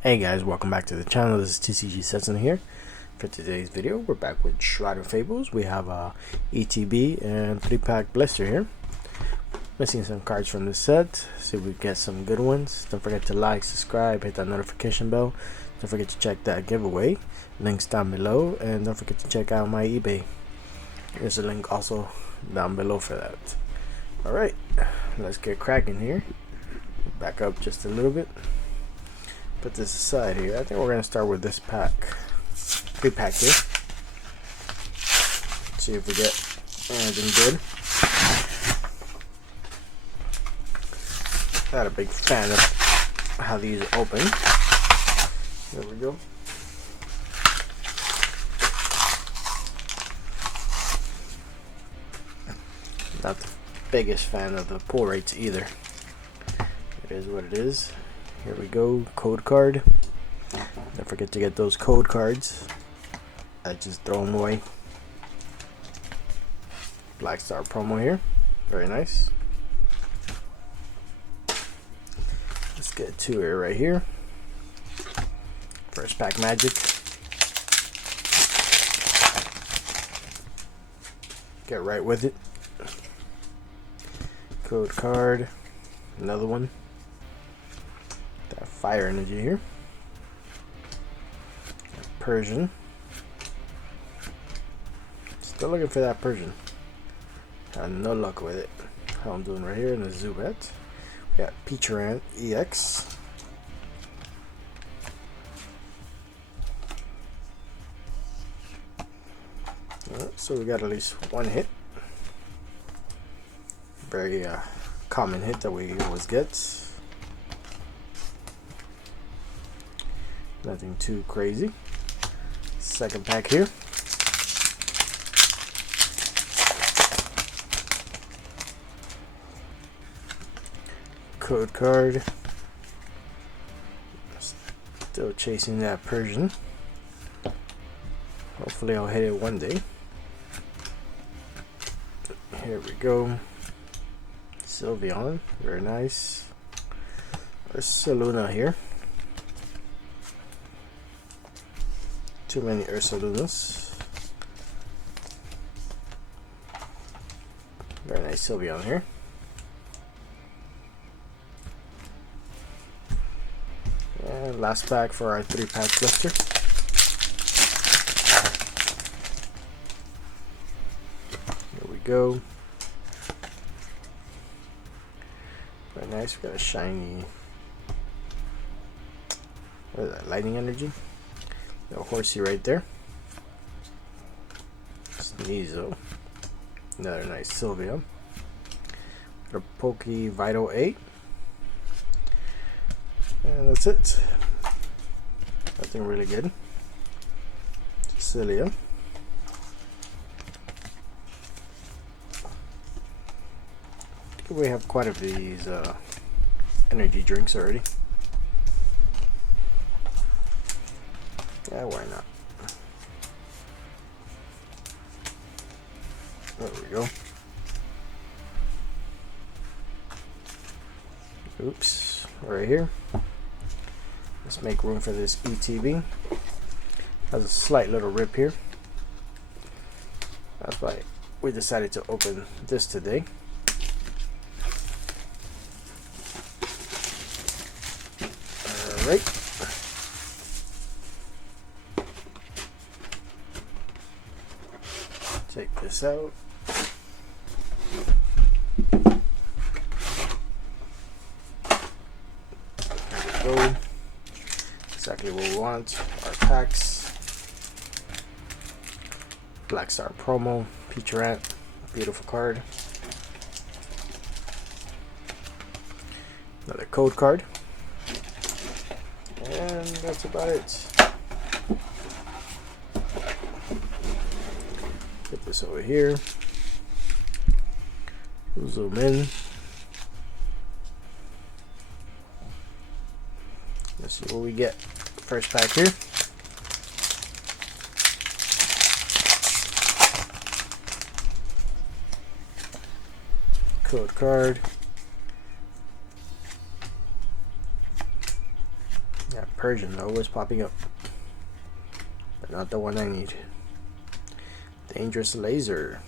Hey guys, welcome back to the channel. This is TCGSETSUNA here. For today's video, we're back with Shrouded Fables. We have a ETB and 3-pack blister here. Missing some cards from the set. See if we get some good ones. Don't forget to like, subscribe, hit that notification bell. Don't forget to check that giveaway. Links down below. And don't forget to check out my eBay. There's a link also down below for that. Alright, let's get cracking here. Back up just a little bit. Put this aside here. I think we're going to start with this pack. 3-pack here. See if we get anything good. Not a big fan of how these open. There we go. Not the biggest fan of the pull rates either. It is what it is. Here we go, code card. Don't forget to get those code cards. I just throw them away. Black Star promo here. Very nice. Let's get to it right here. First pack magic. Get right with it. Code card. Another one. Fire energy here. Persian. Still looking for that Persian. No luck with it. How I'm doing right here in the Zubat. We got Peachran EX. So we got at least one hit. Very common hit that we always get. Nothing too crazy. Second pack here. Code card. Still chasing that Persian. Hopefully I'll hit it one day. Here we go. Sylveon. Very nice. Ursaluna here. Too many Ursalunas. Very nice Sylveon here. And last pack for our 3-pack blister. Here we go. Very nice. We got a shiny. What is that? Lightning energy. No horsey right there. Sneasel. Another nice Sylveon. Got a Poke Vital 8. And that's it. Nothing really good. Cilia. We have quite a few of these energy drinks already. Yeah, why not? There we go. Oops, right here. Let's make room for this ETB. Has a slight little rip here. That's why we decided to open this today. Alright. Take this out. There we go. Exactly what we want. Our packs. Black Star promo. Peachran. Beautiful card. Another code card. And that's about it. Put this over here. Zoom in. Let's see what we get. First pack here. Code card. Persian always popping up, but not the one I need. Dangerous Laser.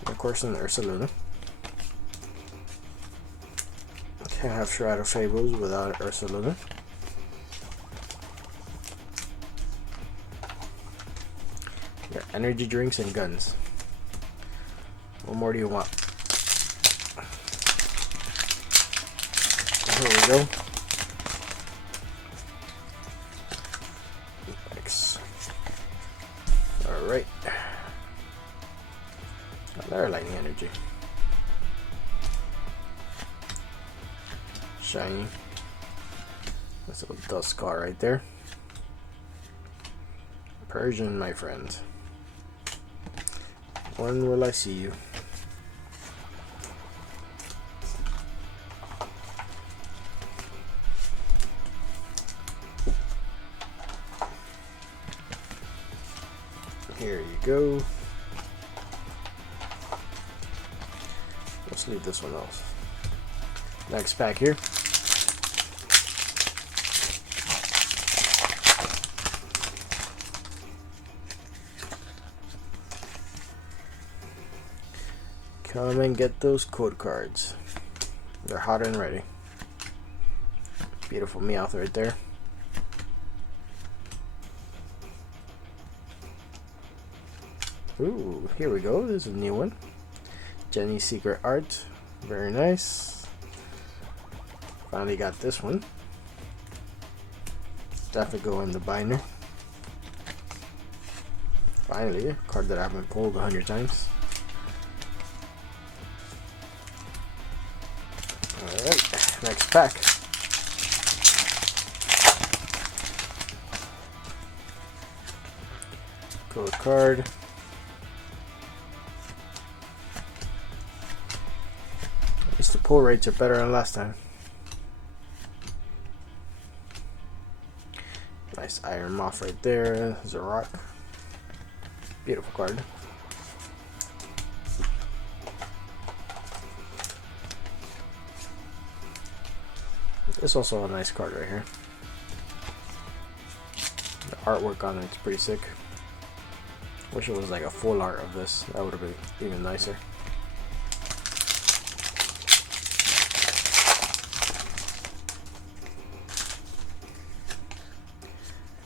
And of course, an Ursaluna. Can't have Shrouded Fables without Ursaluna. Yeah, energy drinks and guns. What more do you want? Here we go. Thanks. Alright. Another lightning energy. Shiny. That's a little dust car right there. Persian, my friend. When will I see you? Here you go. Let's leave this one else. Next pack here. Come and get those code cards. They're hot and ready. Beautiful Meowth right there. Ooh, here we go. This is a new one. Jenny's Secret Art. Very nice. Finally got this one. Definitely go in the binder. Finally, a card that I haven't pulled 100 times. Alright, next pack. Code card. At least the pull rates are better than last time. Nice Iron Moth right there. There's a rock. Beautiful card. This is also a nice card right here. The artwork on it's pretty sick. Wish it was like a full art of this. That would have been even nicer.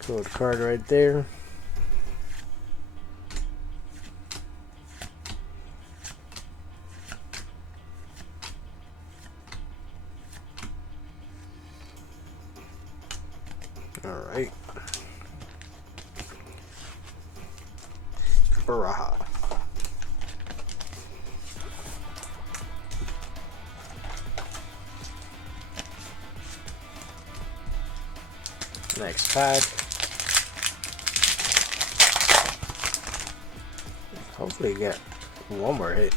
Code card right there. Alright. Baraha. Next pack. Hopefully get one more hit.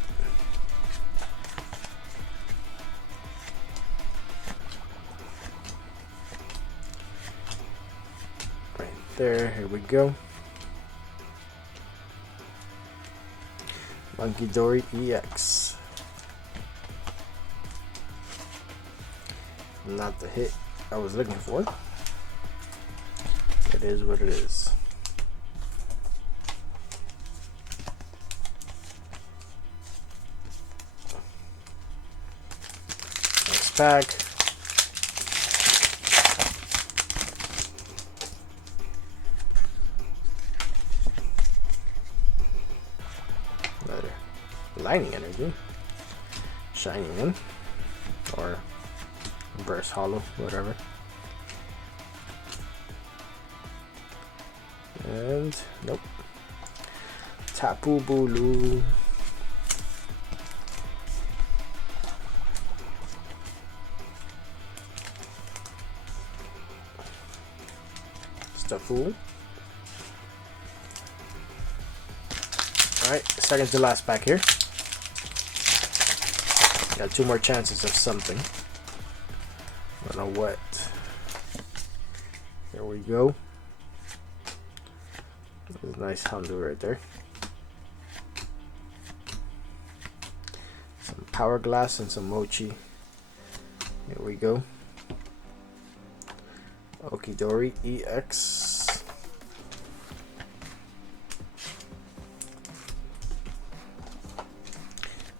Right there, here we go. Monkey Dory EX. Not the hit I was looking for. It is what it is. Next pack. Another lightning energy. Shiny one. Or burst hollow, whatever. And nope. Tapu Bulu. Stuffu. Alright, second to last pack here. Got two more chances of something. I don't know what. There we go. There's a nice Houndour right there. Some Power Glass and some Mochi. Here we go. Okidori EX.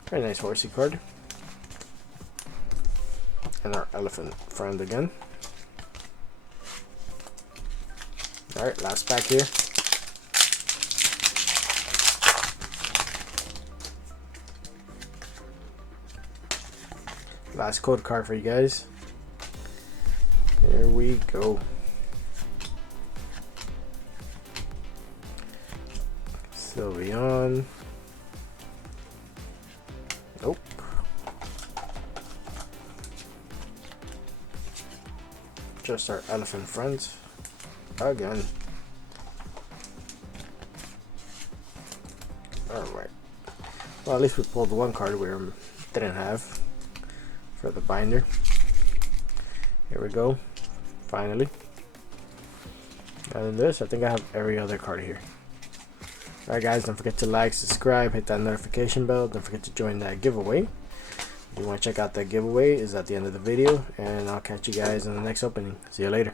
Very nice horsey card. And our elephant friend again. Alright, last pack here. Last code card for you guys. Here we go. Sylveon. Nope. Just our elephant friends again. Alright. Well, at least we pulled one card we didn't have for the binder. Here we go. Finally. And in this, I think I have every other card here. Alright guys, don't forget to like, subscribe, hit that notification bell. Don't forget to join that giveaway. If you want to check out that giveaway, it's at the end of the video. And I'll catch you guys in the next opening. See you later.